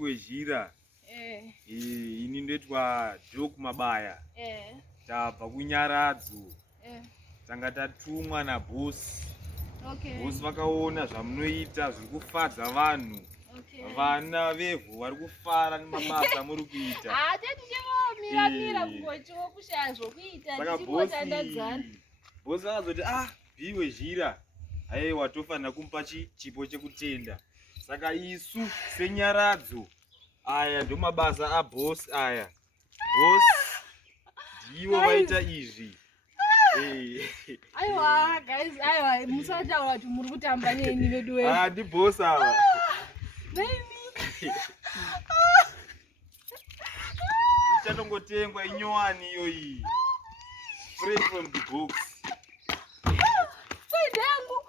piwe zhira. Ini ndoitwa Joke Mabaya. Tabva kuNyaradzo. Tanga tatumwa nabosi. Bosi vakaona zvamunoita zviri kufadza vanhu. Vana vevhu vari kufara nemabasa muri kuita. Saka bosi akazoti piwe zhira. Aiwa tofanira kumupa chipo chekutenda. Saka isu seNyaradzo aya ndo mabasa abosi aya. Bosi ndivo vaita izvi. Aiwa guys, aiwa musataura kuti muri kutamba neni vedu wewe. Ndi bosi ava. Ichatongotengwa inyowani iyo iyi. Free from the box.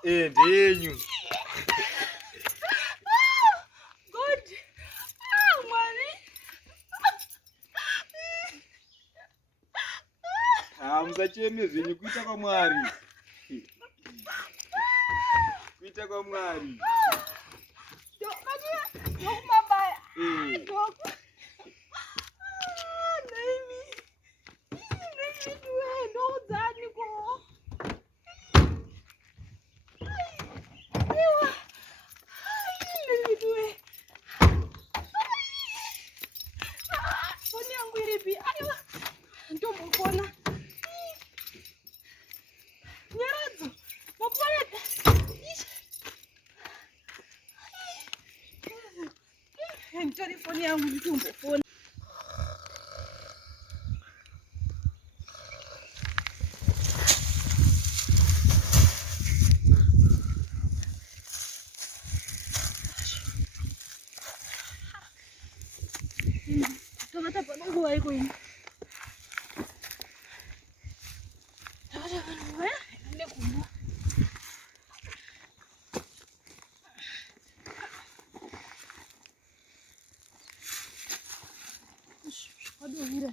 Ndenyu. God. Mwari. Musacheme zvenyu kuita kwa Mwari. Kuita kwa Mwari. Mabaya. Telefoni yangu nitumbo phone. Tata pano gua iko ini. Tata pano gua ya, ande kumbu. Aduh, mira,